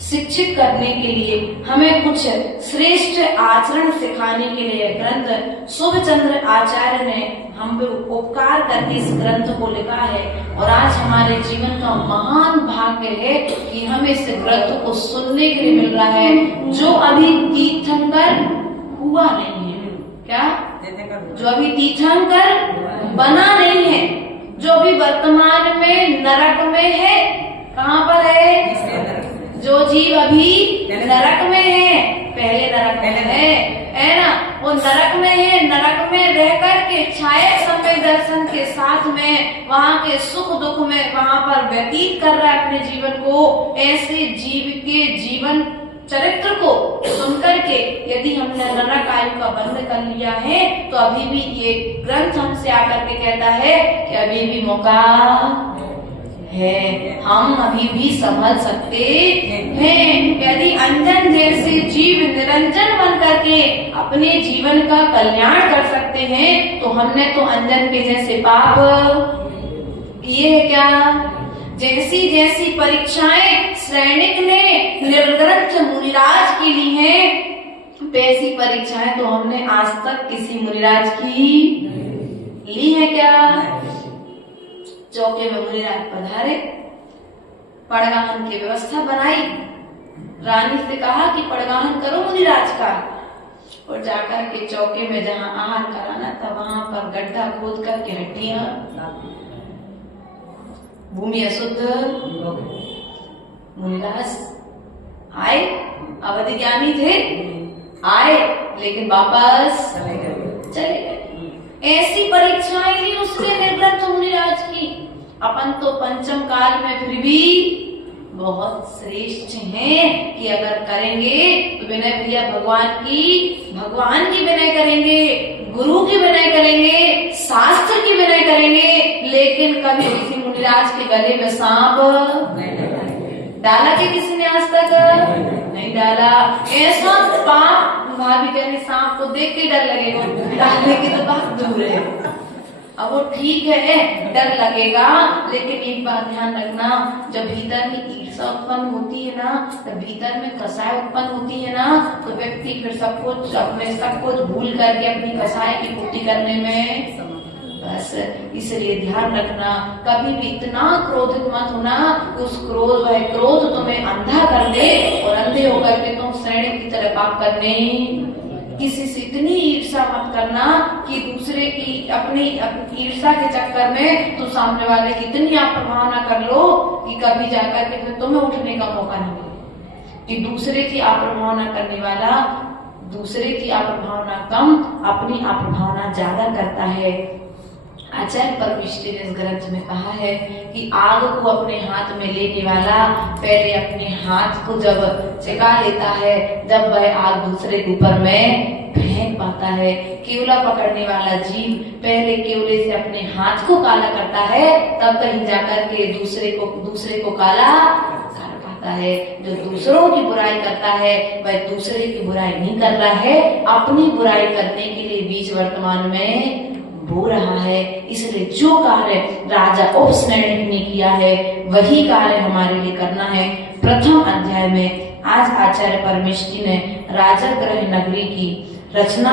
शिक्षित करने के लिए, हमें कुछ श्रेष्ठ आचरण सिखाने के लिए ग्रंथ शुभचंद्र आचार्य ने हम पे उपकार करके इस ग्रंथ को लिखा है। और आज हमारे जीवन का महान भाग्य है कि हमें इस ग्रंथ को सुनने के लिए मिल रहा है। जो अभी तीर्थंकर हुआ नहीं है, क्या? जो अभी तीर्थंकर बना नहीं है, जो अभी वर्तमान में नरक में है, कहाँ पर है? जो जीव अभी नरक में है, पहले नरक में है ना, वो नरक में है। नरक में रह कर के छाया समय दर्शन के साथ में वहाँ के सुख दुख में वहाँ पर व्यतीत कर रहा है अपने जीवन को। ऐसे जीव के जीवन चरित्र को सुनकर के यदि हमने नरक आयु का बंद कर लिया है तो अभी भी ये ग्रंथ हमसे आकर के कहता है कि अभी भी मौका है, हम अभी भी संभल सकते हैं। यदि अंजन जैसे जीव निरंजन बन करके अपने जीवन का कल्याण कर सकते हैं तो हमने तो अंजन के जैसे पाप किए है क्या? जैसी जैसी परीक्षाएं सैनिक ने निर्ग्रंथ मुनिराज की ली हैं, वैसी परीक्षाएं तो हमने आज तक किसी मुनिराज की ली है क्या? चौके में मुनिराज पधारे, पड़गाहन की व्यवस्था बनाई, रानी से कहा कि पड़गाहन करो मुनिराज का, और जाकर के चौके में जहाँ आहार कराना था वहां पर गड्ढा खोद करके हड्डियां, भूमि अशुद्ध। मुनिराज आए, अवधि ज्ञानी थे, आए लेकिन वापस चले गए। ऐसी परीक्षाएं ली उसके निर्ग्रंथ मुनिराज की। अपन तो पंचम काल में फिर भी बहुत श्रेष्ठ हैं कि अगर करेंगे तो विनय भैया भगवान की विनय करेंगे, गुरु की विनय करेंगे, शास्त्र की विनय करेंगे, लेकिन कभी किसी मुनिराज के गले में सांप डाला कि किसी ने आज तक नहीं डाला। ऐसा पाप, भाभी कहने सांप को देख के डर लगेगा, डालने की तो बात दूर है। अब वो ठीक है, डर लगेगा, लेकिन एक बात ध्यान रखना, जब भीतर में ईर्ष्या उत्पन्न होती है ना, जब भीतर में कसाय उत्पन्न होती है ना, तो व्यक्ति फिर सब कुछ भूल करके अपनी कसाय की पूर्ति करने में बस। इसलिए ध्यान रखना, कभी भी इतना क्रोधित मत होना उस क्रोध तुम्हें अंधा कर दे और अंधे होकर के तुम सैनिक की तरह पाप करने। किसी से इतनी ईर्ष्या मत करना कि दूसरे की अपनी ईर्ष्या के चक्कर में तो सामने वाले की इतनी आप प्रभावना कर लो कि कभी जाकर के फिर तुम्हें उठने का मौका नहीं मिले। कि दूसरे की आप प्रभावना करने वाला दूसरे की आप प्रभावना कम, अपनी आप प्रभावना ज्यादा करता है। आचार्य परमेष्ठी ने इस ग्रंथ में कहा है कि आग को अपने हाथ में लेने वाला पहले अपने हाथ को जब चिका लेता है, जब वह आग दूसरे के ऊपर में फेंक पाता है। केवला पकड़ने वाला जीव पहले केवले से अपने हाथ को काला करता है, तब कहीं जाकर के दूसरे को काला कर पाता है। जो दूसरों की बुराई करता है वह दूसरे की बुराई नहीं कर रहा है, अपनी बुराई करने के लिए बीच वर्तमान में हो रहा है। इसलिए जो कार्य राजा उपसैनिक ने किया है वही कार्य हमारे लिए करना है। प्रथम अध्याय में आज आचार्य परमेष्ठी ने राजा ग्रह नगरी की रचना,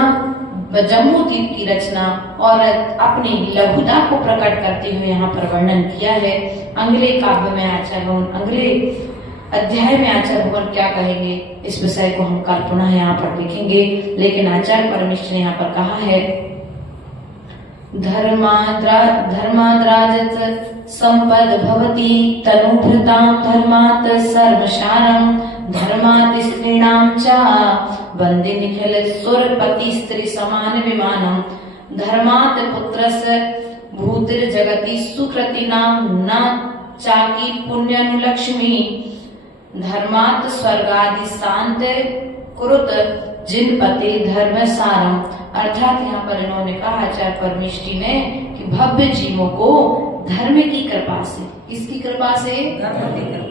जम्बू द्वीप की रचना और अपनी लघुता को प्रकट करते हुए यहाँ पर वर्णन किया है। अगले काव्य में अगले अध्याय में आचार्य भगवान क्या कहेंगे इस विषय को हम कल पुनः यहाँ पर देखेंगे। लेकिन आचार्य परमेष्ठी ने यहाँ पर कहा है, धर्माद्राजत संपद भवति तनुभृतां धर्मात् सर्वसारं वंदे निखिल सुरपति स्त्री समान विमानम धर्मात् पुत्रस्य भूतिर जगति सुकृति नाम न चाकी पुण्यनुलक्ष्मी धर्मात् स्वर्गादि शांत कुरुत जिनपति धर्म सारम। अर्थात यहाँ पर इन्होंने कहा आचार्य परमिष्टि ने कि भव्य जीवों को धर्म की कृपा से, किसकी कृपा से,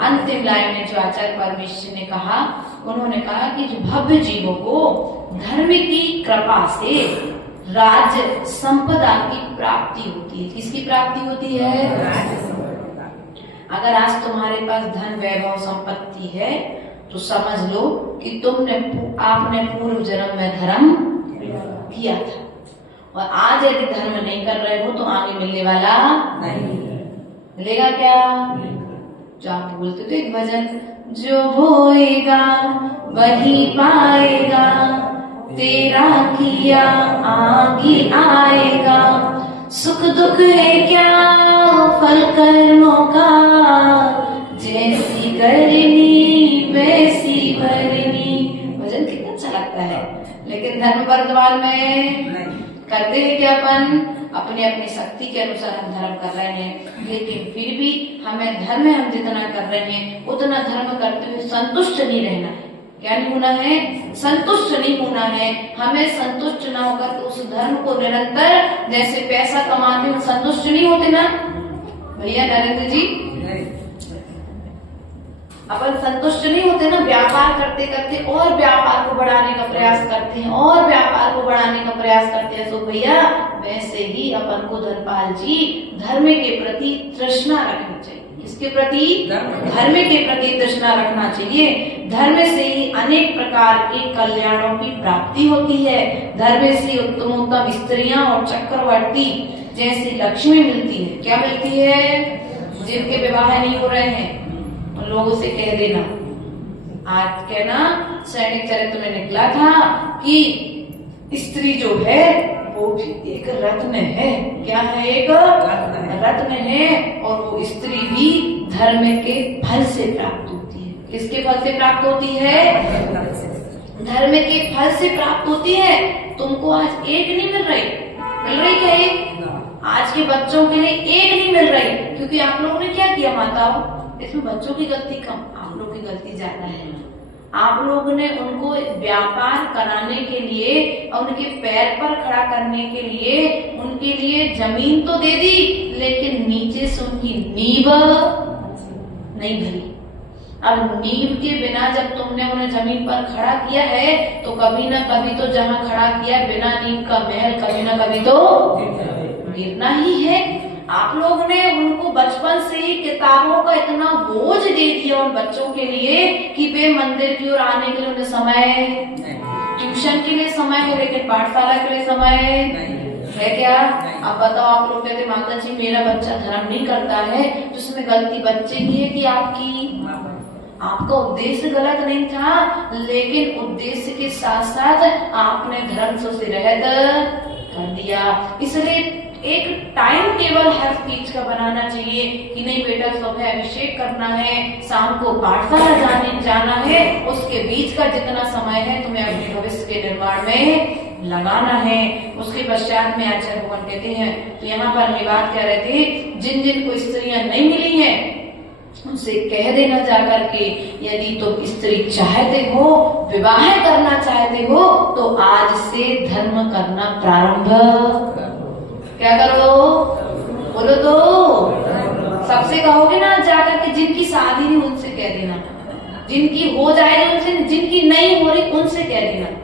अंतिम लाइन में जो आचार्य परमिष्टि ने कहा, उन्होंने कहा कि जो भव्य जीवों को धर्म की कृपा से राज संपदा की प्राप्ति होती है। किसकी प्राप्ति होती है? अगर आज तुम्हारे पास धन वैभव संपत्ति है तो समझ लो कि आपने पूर्व जन्म में धर्म किया था, और आज यदि धर्म नहीं कर रहे हो तो आगे मिलने वाला नहीं मिलेगा। क्या जो आप बोलते थे एक भजन, जो बोएगा वही पाएगा, तेरा किया आगे आएगा, सुख दुख है क्या फल कर्मों का, जैसी करनी वैसी भरनी। भजन कितना अच्छा लगता है, लेकिन धर्म वर्तमान में करते हैं क्या? अपन अपनी अपनी शक्ति के अनुसार हम धर्म कर रहे हैं, लेकिन फिर भी हमें धर्म हम जितना कर रहे हैं उतना धर्म करते हुए संतुष्ट नहीं रहना है। क्या नहीं होना है? संतुष्ट नहीं होना है। हमें संतुष्ट ना होकर तो उस धर्म को निरंतर, जैसे पैसा कमाते हैं संतुष्ट नहीं होते ना भैया नरेंद्र जी, अपन संतुष्ट नहीं होते ना, व्यापार करते करते और व्यापार को बढ़ाने का प्रयास करते हैं और व्यापार को बढ़ाने का प्रयास करते हैं। तो भैया वैसे ही अपन को धनपाल जी धर्म के प्रति तृष्णा रखनी चाहिए। किसके प्रति? धर्म के प्रति तृष्णा रखना चाहिए। धर्म से ही अनेक प्रकार के कल्याणों की प्राप्ति होती है। धर्म से उत्तमोत्तम स्त्रियां और चक्रवर्ती जैसी लक्ष्मी मिलती है। क्या मिलती है? जिनके विवाह नहीं हो रहे हैं लोगों से कह देना, आज कहना सैनिक चरित्र में निकला था कि स्त्री जो है वो एक रत्न है। क्या है? एक रत्न है, और वो स्त्री भी धर्म के फल से प्राप्त होती है। किसके फल से प्राप्त होती है? धर्म के फल से प्राप्त होती है। तुमको आज एक नहीं मिल रही क्या? एक आज के बच्चों के लिए एक नहीं मिल रही, क्योंकि आप लोगों ने क्या किया माताओं? इसमें बच्चों की गलती कम, आप लोग की गलती ज्यादा है। आप लोगों ने उनको व्यापार कराने के लिए और उनके पैर पर खड़ा करने के लिए उनके लिए जमीन तो दे दी, लेकिन नीचे से उनकी नींव नहीं भरी। अब नींव के बिना जब तुमने उन्हें जमीन पर खड़ा किया है तो कभी ना कभी तो जहाँ खड़ा किया बिना नींव का महल कभी ना कभी तो गिरना ही है। आप लोग ने उनको बचपन से ही किताबों का इतना बोझ दे दिया उन बच्चों के लिए कि वे मंदिर की ओर आने के लिए उन्हें समय, ट्यूशन के लिए समय है, लेकिन पाठशाला के लिए समय है क्या? अब बताओ, आप लोग कहते माता जी मेरा बच्चा धर्म नहीं करता है, तो उसमें गलती बच्चे की है कि आपकी? आपका उद्देश्य गलत नहीं था, लेकिन उद्देश्य के साथ साथ आपने धर्म से रहत कर दिया। इसलिए एक टाइम टेबल हर चीज का बनाना चाहिए कि नहीं बेटा सुबह अभिषेक करना है, शाम को पाठशाला जाना है, उसके बीच का जितना समय है तुम्हें अपने भविष्य के निर्माण में लगाना है। उसके पश्चात में आचार्य भगवान कहते हैं, तो यहाँ पर ये बात कह रहे थे, जिन जिन को स्त्रियां नहीं मिली हैं उनसे कह देना जाकर के, यदि तुम स्त्री चाहते हो, विवाह करना चाहते हो, तो आज से धर्म करना प्रारंभ क्या करो? बोलो तो सबसे कहोगे ना जाकर के, जिनकी शादी नहीं उनसे कह देना, जिनकी हो जाएगी उनसे, जिनकी नहीं हो रही उनसे कह देना।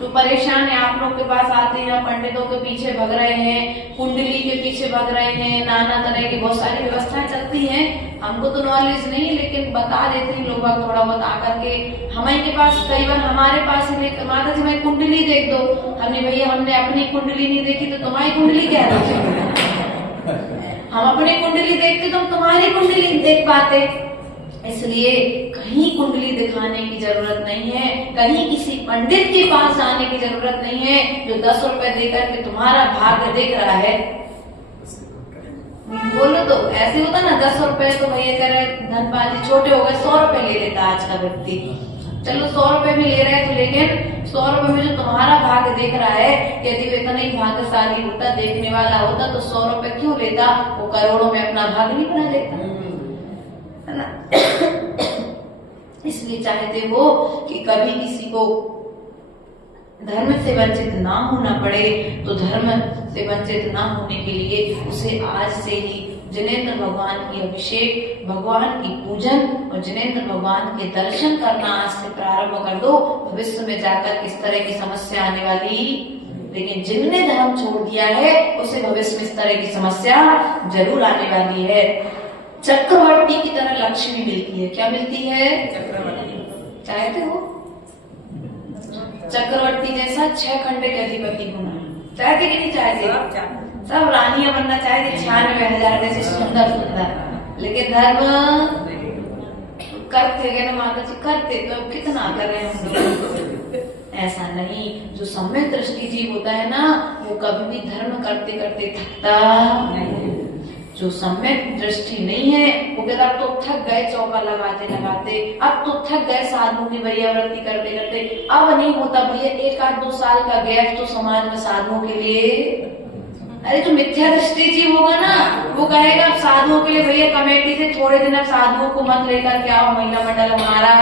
तो परेशान है, आप लोग के पास आते हैं, पंडितों के पीछे भग रहे हैं, कुंडली के पीछे भग रहे हैं, नाना तरह की बहुत सारी व्यवस्थाएं चलती हैं। हमको तो नॉलेज नहीं, लेकिन बता देते हैं लोग थोड़ा बहुत आकर के हमारे के पास, कई बार हमारे पास ही लेकर माता जी मैं कुंडली देख दो। हमने भैया हमने अपनी कुंडली नहीं देखी तो तुम्हारी कुंडली क्या देखी? हम अपनी कुंडली देखते तो तुम्हारी कुंडली नहीं देख पाते। इसलिए कहीं कुंडली दिखाने की जरूरत नहीं है, कहीं किसी पंडित के पास जाने की जरूरत नहीं है जो 10 रुपए देकर के तुम्हारा भाग्य देख रहा है। बोलो तो ऐसे होता ना, 10 रुपए तो भैया कह रहे धनपाल जी छोटे हो गए, 100 रुपए ले लेता आज का व्यक्ति। चलो 100 रुपए भी ले रहे हैं तो, लेकिन 100 रुपए में जो तुम्हारा भाग्य देख रहा है, यदि वो इतना ही भाग्यशाली होता, देखने वाला होता, तो 100 रुपए क्यों लेता, वो करोड़ों में अपना भाग्य नहीं बना लेता, है ना। इसलिए चाहते हो कि कभी किसी को धर्म से वंचित ना होना पड़े, तो धर्म से वंचित ना होने के लिए उसे आज से ही जिनेंद्र भगवान की अभिषेक, भगवान की पूजन और जिनेंद्र भगवान के दर्शन करना आज से प्रारंभ कर दो। भविष्य में जाकर इस तरह की समस्या आने वाली, लेकिन जिनने धर्म छोड़ दिया है उसे भविष्य में इस तरह की समस्या जरूर आने वाली है। चक्रवर्ती की तरह लक्ष्मी मिलती है। क्या मिलती है? चक्रवर्ती। चाहते हो चक्रवर्ती जैसा 6 खंडे के अधिपति होना? चाहते कि नहीं चाहते? सब रानियां बनना चाहते, 96,000 जैसे सुंदर सुंदर, लेकिन धर्म करते गए ना माता जी, करते तो कितना कर रहे हैं हम लोग। ऐसा नहीं, जो सम्यक दृष्टि जीव होता है ना, वो कभी भी धर्म करते करते थकता नहीं। जो सम्यक दृष्टि नहीं है वो कहता अब तो थक गए चौका लगाते लगाते, अब तो थक गए साधु की वैयावृत्ति करते करते, अब नहीं होता भैया 1-2 साल का गैप तो समाज में साधुओं के लिए। अरे जो मिथ्या दृष्टि जीव होगा ना, वो कहेगा अब साधुओं के लिए भैया कमेटी से थोड़े दिन अब साधुओं को मत लेकर के आओ, महिला मंडल हमारा।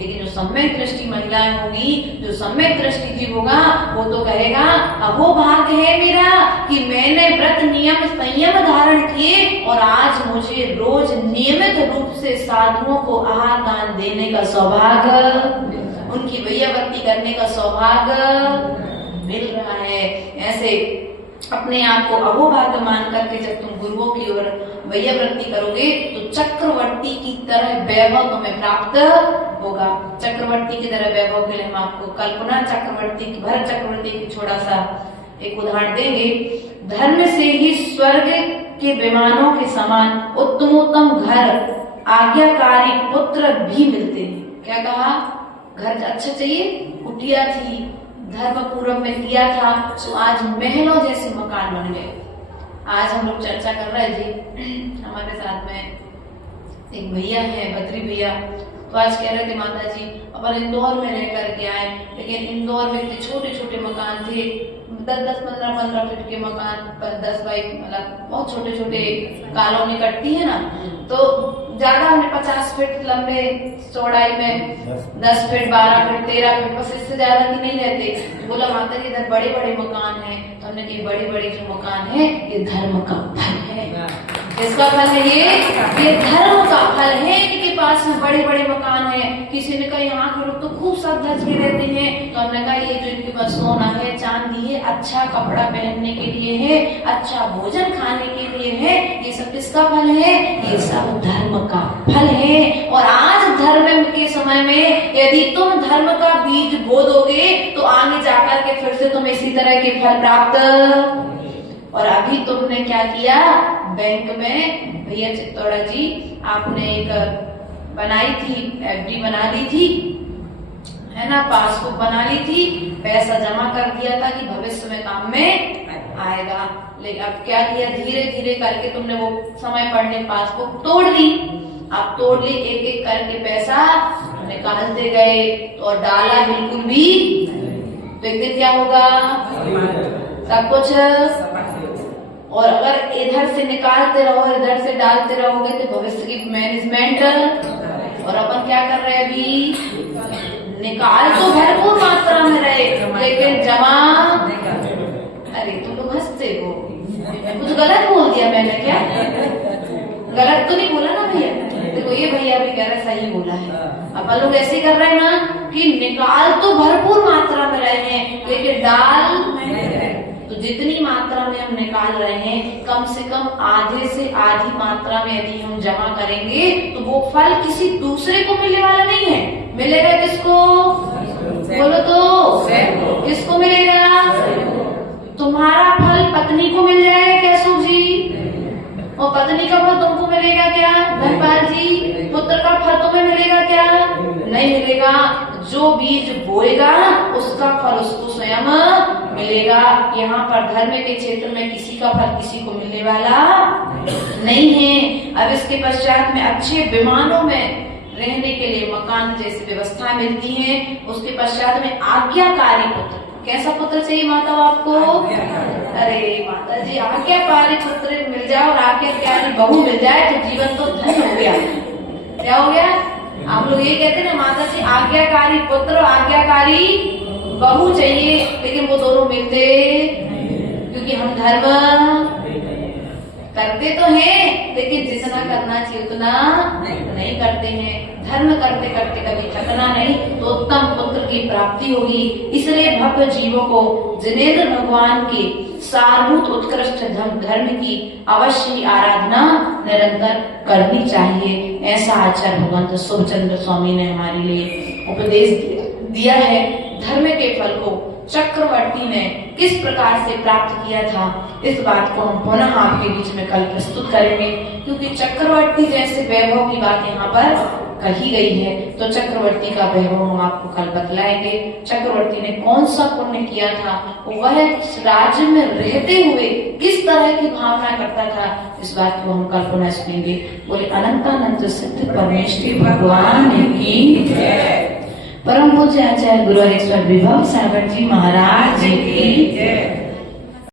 लेकिन जो सम्यक दृष्टि महिलाएं होगी, जो सम्यक दृष्टि जीव होगा, वो तो कहेगा अहो भाग्य है मेरा कि मैंने व्रत नियम संयम धारण किए और आज मुझे रोज नियमित रूप से साधुओं को आहार दान देने का सौभाग्य, उनकी वैयावृत्ति करने का सौभाग्य मिल रहा है। ऐसे अपने आप को अहोभाग्य मान करके जब तुम गुरुओं की ओर वैयावृत्ति करोगे तो चक्रवर्ती की तरह वैभव तुम्हें प्राप्त होगा। चक्रवर्ती की तरह वैभव के लिए हम आपको कल्पना चक्रवर्ती की, भरत चक्रवर्ती की छोटा सा एक उदाहरण देंगे। धर्म से ही स्वर्ग के विमानों के समान उत्तमोत्तम घर, आज्ञाकारी पुत्र भी मिलते हैं। क्या कहा? घर अच्छा चाहिए, कुटिया थी, धर्म पूर्व में किया था, तो आज महलों जैसे मकान बन गए। आज हम लोग चर्चा कर रहे थे, हमारे साथ में एक भैया है, बद्री भैया, तो आज कह रहे थे माता जी अपन इंदौर में रह करके आए, लेकिन इंदौर में इतने छोटे छोटे मकान थे, 10-10, 15-15 फीट के मकान, 10 बाई, मतलब बहुत छोटे छोटे कॉलोनी कटती है ना, तो ज्यादा हमने 50 फीट लंबे चौड़ाई में 10 फीट 12 फीट 13 फीट, बस इससे ज्यादा की नहीं रहते। बोला माता जी इधर बड़े बड़े मकान हैं, तो हमने कहा बड़े बड़े जो मकान है ये धर्म का फल है। किसका फल है ये धर्म का फल है। इनके पास में बड़े बड़े मकान है। किसी ने कहा यहाँ के लोग तो खूब सब धज के रहते हैं, तो हमने कहा ये जो इनके पास सोना है चांदी है, अच्छा कपड़ा पहनने के लिए है, अच्छा भोजन खाने के लिए है, ये सब किसका फल है? ये सब धर्म का फल है। और आज धर्म के समय में यदि तुम धर्म का बीज बो दोगे तो आगे जाकर के फिर से तुम इसी तरह के फल प्राप्त। और अभी तुमने क्या किया? बैंक में भैया चित्तौड़ा जी आपने एक बनाई थी, एफडी बना ली थी, है ना, पासबुक बना ली थी, पैसा जमा कर दिया था कि भविष्य में काम में आएगा। लेकिन अब क्या किया? धीरे धीरे करके तुमने वो समय पढ़ने पासबुक तोड़ ली। अब तोड़ ली, एक एक करके पैसा निकालते गए और डाला बिल्कुल भी, तो एक दिन क्या होगा? सब कुछ। और अगर इधर से निकालते रहो इधर से डालते रहोगे तो भविष्य की मैनेजमेंट। और अपन क्या कर रहे हैं अभी? निकाल तो भरपूर मात्रा में रहे लेकिन जमा। अरे तुम लोग हंसते हो, कुछ गलत बोल दिया मैंने क्या? गलत तो नहीं बोला ना भैया? देखो ये भैया भी कह रहे सही बोला है। अपन लोग ऐसे कर रहे हैं ना कि निकाल तो भरपूर मात्रा में रहे हैं लेकिन डाल, तो जितनी मात्रा में हम निकाल रहे हैं कम से कम आधे से आधी मात्रा में यदि हम जमा करेंगे तो वो फल किसी दूसरे को मिलने वाला नहीं है। मिलेगा किसको? बोलो तो, किसको मिलेगा? तुम्हारा फल पत्नी को मिल जाएगा क्या सुख जी? और पत्नी का फल तुमको मिलेगा क्या धनपाल जी? पुत्र का फल तुम्हें मिलेगा क्या? नहीं मिलेगा। जो बीज बोएगा उसका फल उसको स्वयं मिलेगा। यहाँ पर धर्म के क्षेत्र में किसी का फल किसी को मिलने वाला नहीं है। अब इसके पश्चात में अच्छे विमानों में रहने के लिए मकान जैसी व्यवस्था मिलती है। उसके पश्चात में आज्ञाकारी पुत्र, कैसा पुत्र चाहिए माता आपको? अरे माता जी, आज्ञाकारी पुत्र मिल जाए और आज्ञाकारी बहू मिल जाए तो जीवन तो धन्य हो गया। क्या हो गया? आप लोग ये कहते हैं ना माता जी, आज्ञाकारी पुत्र आज्ञाकारी बहू चाहिए, लेकिन वो दोनों मिलते, क्योंकि हम धर्म करते तो हैं लेकिन जितना करना चाहिए उतना नहीं करते हैं। धर्म करते करते कभी थकना नहीं तो उत्तम पुत्र की प्राप्ति होगी। इसलिए भक्त जीवों को जिनेंद्र भगवान के सारभूत उत्कृष्ट धर्म की अवश्य ही आराधना निरंतर करनी चाहिए। ऐसा आचार्य भगवंत शुभचंद्र स्वामी ने हमारे लिए उपदेश दिया है। धर्म के फल को चक्रवर्ती ने किस प्रकार से प्राप्त किया था, इस बात को हम पुनः आपके बीच में कल प्रस्तुत करेंगे, क्योंकि चक्रवर्ती जैसे वैभव की बात यहाँ पर कही गई है। तो चक्रवर्ती का वैभव हम आपको कल बतलाएंगे। चक्रवर्ती ने कौन सा पुण्य किया था, वह राज्य में रहते हुए किस तरह की भावना करता था, इस बात को हम कल पुनः सुनेंगे। बोले अनंतानंद सिद्ध परमेश्वरी भगवान की परम पूज्य आचार्य गुरु हरेश्वर विभव सागर जी महाराज की